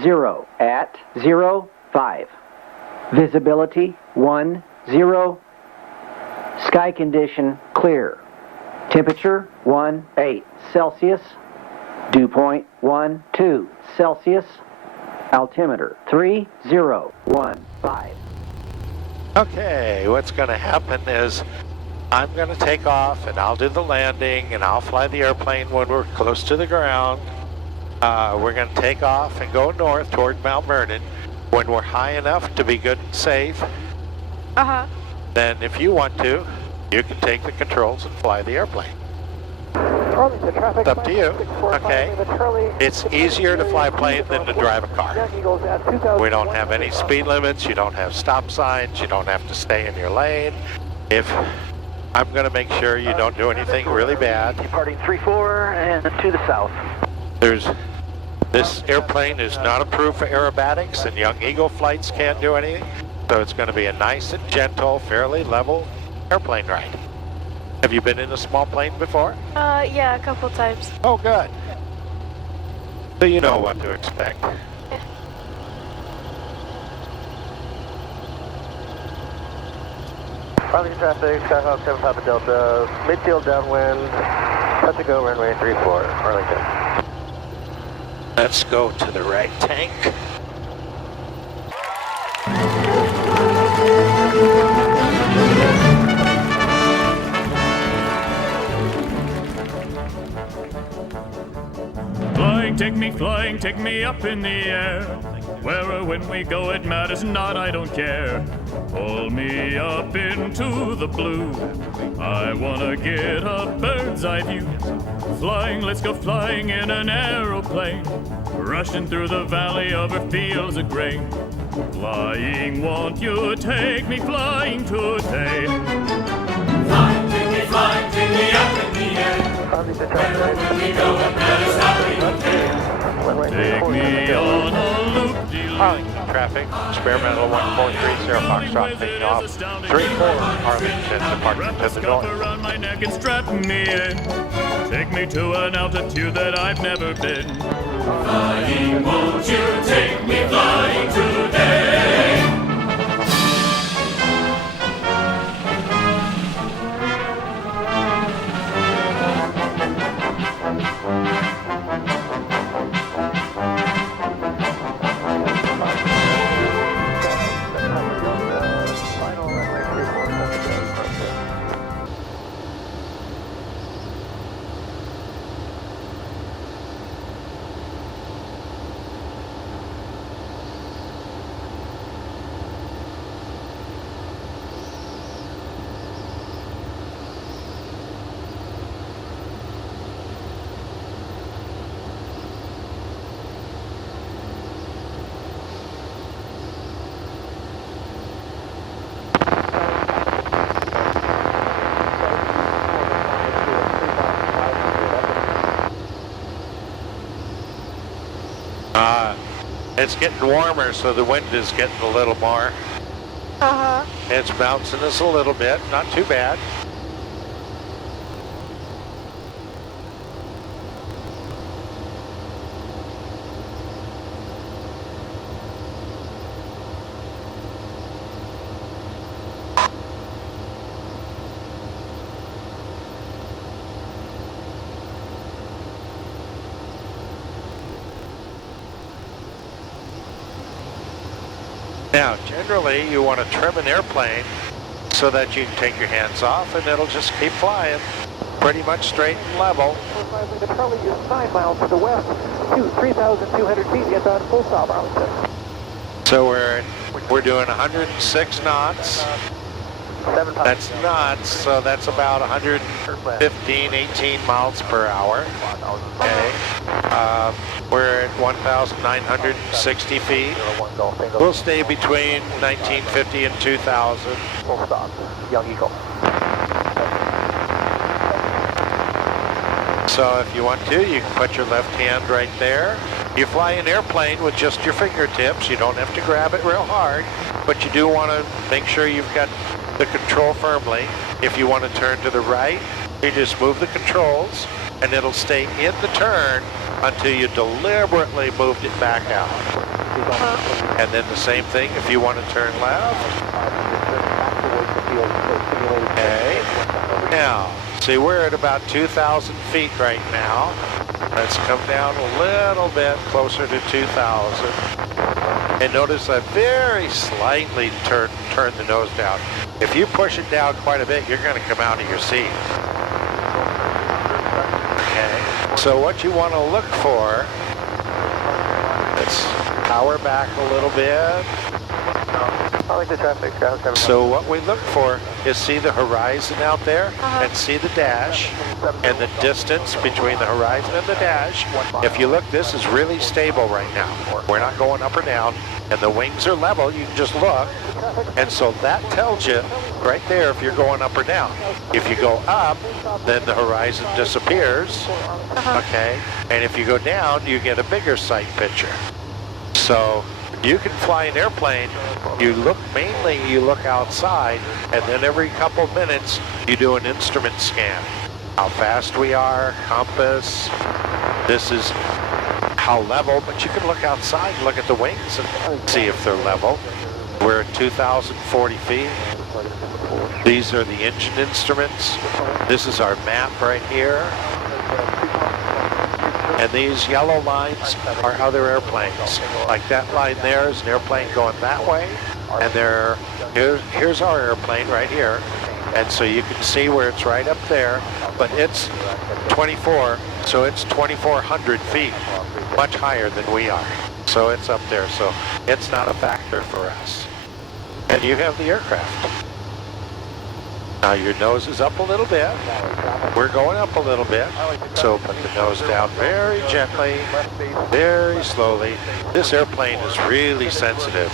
0 at 05. Visibility 10. Sky condition clear. Temperature 18 Celsius. Dew point 12 Celsius. Altimeter 3015. Okay, what's going to happen is I'm going to take off and I'll do the landing and I'll fly the airplane when we're close to the ground. We're going to take off and go north toward Mount Vernon. When we're high enough to be good and safe, then if you want to, you can take the controls and fly the airplane. It's up to you. Okay. It's easier to fly a plane than to drive a car. We don't have any speed limits. You don't have stop signs. You don't have to stay in your lane. I'm going to make sure you don't do anything really bad. Departing 3-4 and to the south. This airplane is not approved for aerobatics, and Young Eagle flights can't do anything. So it's going to be a nice and gentle, fairly level airplane ride. Have you been in a small plane before? Yeah, a couple times. Oh, good. So you know what to expect. Yeah. Arlington traffic, Skyhawk 7 Papa Delta, midfield downwind, touch and go, runway 34, Arlington. Let's go to the right tank. Flying, take me up in the air. Where or when we go, it matters not, I don't care. Pull me up into the blue. I wanna get a bird's eye view. Flying, let's go flying in an aeroplane. Rushing through the valley over fields of grain. Flying, won't you take me flying today? Flying, take me up in the air. Where we go, it matters how we don't care. Take me on a loop-de-loop. Arlington traffic, experimental 1430 Foxtrot taking off. 34 Arlington departing to the north. Around my neck and strap me in. Take me to an altitude that I've never been. Flying, won't you take me flying today? It's getting warmer, so the wind is getting a little more. It's bouncing us a little bit, not too bad. Now, generally, you want to trim an airplane so that you can take your hands off and it'll just keep flying pretty much straight and level. The Charlie is 9 miles to the west, 3,200 feet, inbound full stop, Arlington. So we're doing 106 knots. That's knots, so that's about 115, 18 miles per hour. Okay. We're at 1,960 feet. We'll stay between 1950 and 2,000. Full stop, Young Eagle. So if you want to, you can put your left hand right there. You fly an airplane with just your fingertips. You don't have to grab it real hard, but you do want to make sure you've got the control firmly. If you want to turn to the right, you just move the controls and it'll stay in the turn until you deliberately moved it back out. And then the same thing if you want to turn left. Okay. Now, see, we're at about 2,000 feet right now. Let's come down a little bit closer to 2,000. And notice I very slightly turn the nose down. If you push it down quite a bit, you're going to come out of your seat. Okay. So what you want to look for, let's power back a little bit. So what we look for is see the horizon out there and see the dash and the distance between the horizon and the dash. If you look, this is really stable right now. We're not going up or down, and the wings are level. You can just look. And so that tells you right there if you're going up or down. If you go up, then the horizon disappears, okay? And if you go down, you get a bigger sight picture. So you can fly an airplane, you look outside, and then every couple minutes you do an instrument scan. How fast we are, compass, this is how level, but you can look outside and look at the wings and see if they're level. We're at 2,040 feet. These are the engine instruments. This is our map right here. And these yellow lines are other airplanes. Like that line there is an airplane going that way. And here's our airplane right here. And so you can see where it's right up there. But it's 24, so it's 2,400 feet. Much higher than we are. So it's up there. So it's not a factor for us. And you have the aircraft. Now your nose is up a little bit. We're going up a little bit. So put the nose down very gently, very slowly. This airplane is really sensitive.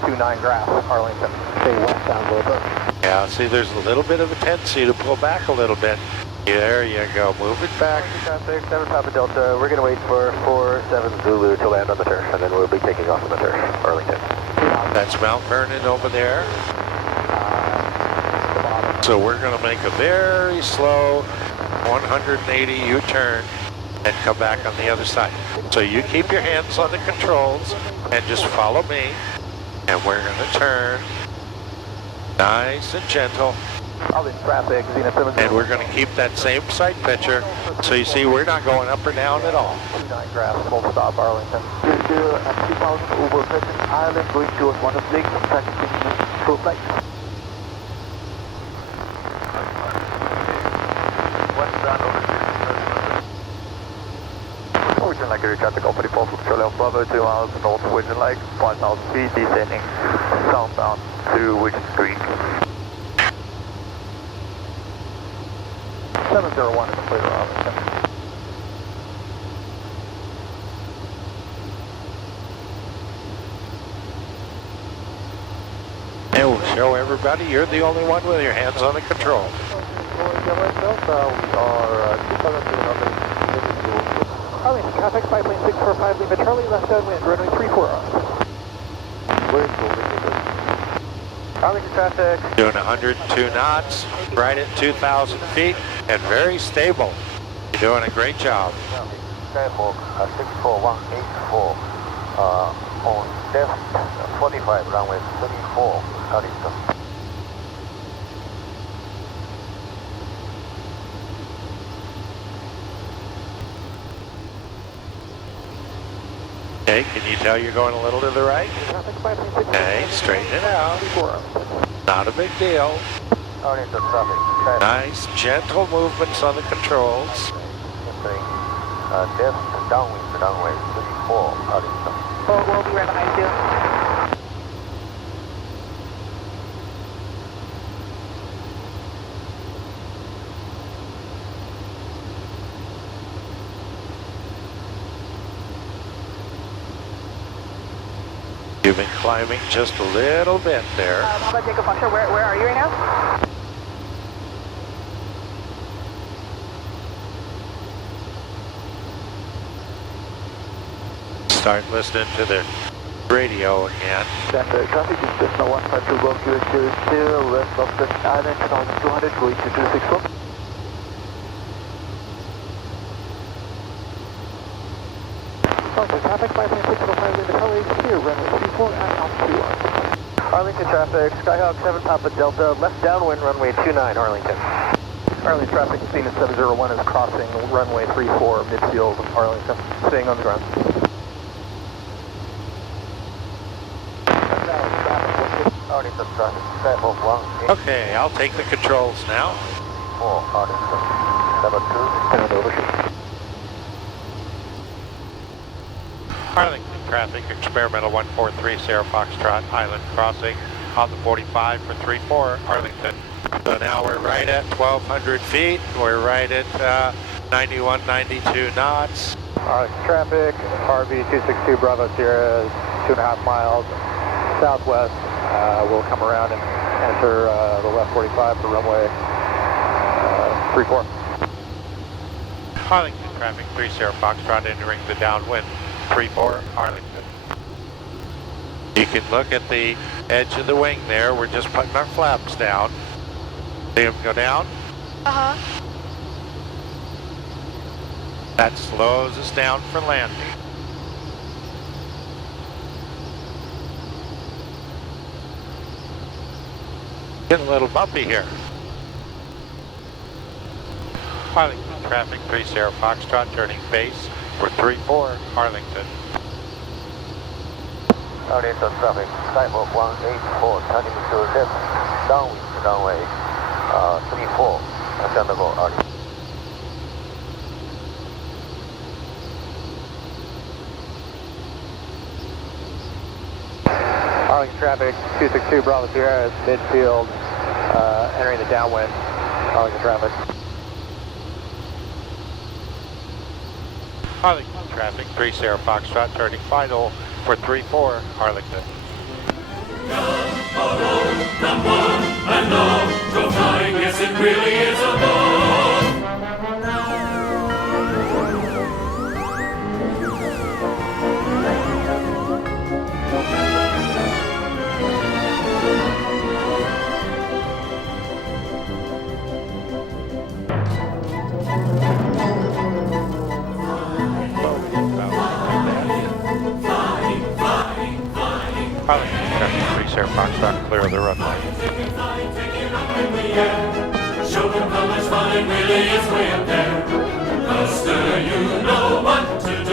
29 graph, Arlington. Stay west down a little bit. Yeah, see there's a little bit of a tendency to pull back a little bit. There you go, move it back. Traffic, 7 Papa Delta. We're going to wait for 47 Zulu to land on the turf, and then we'll be taking off on the turf, Arlington. That's Mount Vernon over there. So we're going to make a very slow 180 U-turn and come back on the other side. So you keep your hands on the controls and just follow me. And we're going to turn nice and gentle. Traffic, Zenith And we're going to keep that same sight picture. So you see we're not going up or down at all. 29 graph, full stop, Arlington. At 2,000 over Crescent Island, going towards one of Lake, practicing short flight. Virgin Lake Air Traffic Company, Postal Charlie Alpha Bravo, 2 miles north of Virgin Lake, 5,000 feet, descending southbound to Virgin Creek. 701 is clear, Arlington. And we'll show everybody you're the only one with your hands on the control. Arlington, traffic 5.645, leave at Charlie, left downwind, runway 34 on. Arlington traffic. Doing 102 knots, right at 2,000 feet, and very stable. You're doing a great job. Skyhawk 64184 on left 45, runway 34, Arlington. Okay, can you tell you're going a little to the right? Okay, straighten it out. Not a big deal. Nice, gentle movements on the controls. Left downwind, runway 34, Arlington. We'll be right behind you. You've been climbing just a little bit there. How about Jacob Foxtrot? Where are you right now? Start listening to the radio again. Traffic is just now 152 Golf US 02, west of Crescent Island, 1200, going to 264. Arlington traffic, 5.605 into Kelly, clear runway 34 at altitude 1. Arlington traffic, Skyhawk 7 Papa Delta, left downwind runway 29, Arlington. Arlington traffic, Zenith 701 is crossing runway 34, midfield Arlington, staying on the ground. Arlington traffic, Skyhawk 1. Okay, I'll take the controls now. 4, Arlington, level 2, and overshoot. Arlington traffic, experimental 143 Sierra Foxtrot, Island crossing on the 45 for 34, Arlington. So now we're right at 1,200 feet. We're right at 91, 92 knots. Arlington traffic, RV 262 Bravo Sierra, 2.5 miles southwest. We'll come around and enter the left 45 for runway 34. Arlington traffic, 3 Sierra Foxtrot entering the downwind, 34, Arlington. You can look at the edge of the wing there. We're just putting our flaps down. See them go down? Uh-huh. That slows us down for landing. Getting a little bumpy here. Arlington traffic, 3 Sierra Foxtrot turning base for 34, Arlington. Arlington traffic, Skyhawk 184 turning to left, downwind runway 34, ascendable Arlington. Arlington traffic, 262 Bravo Sierra is midfield, entering the downwind, Arlington traffic. Arlington traffic, 3 Sierra Foxtrot turning final for 34, Arlington. Come on, and all, go flying, yes it really is a ball. Arlington traffic, 3 Sierra Foxtrot, clear of the runway. Show them how much fun it really is way up there. Buster, you know what to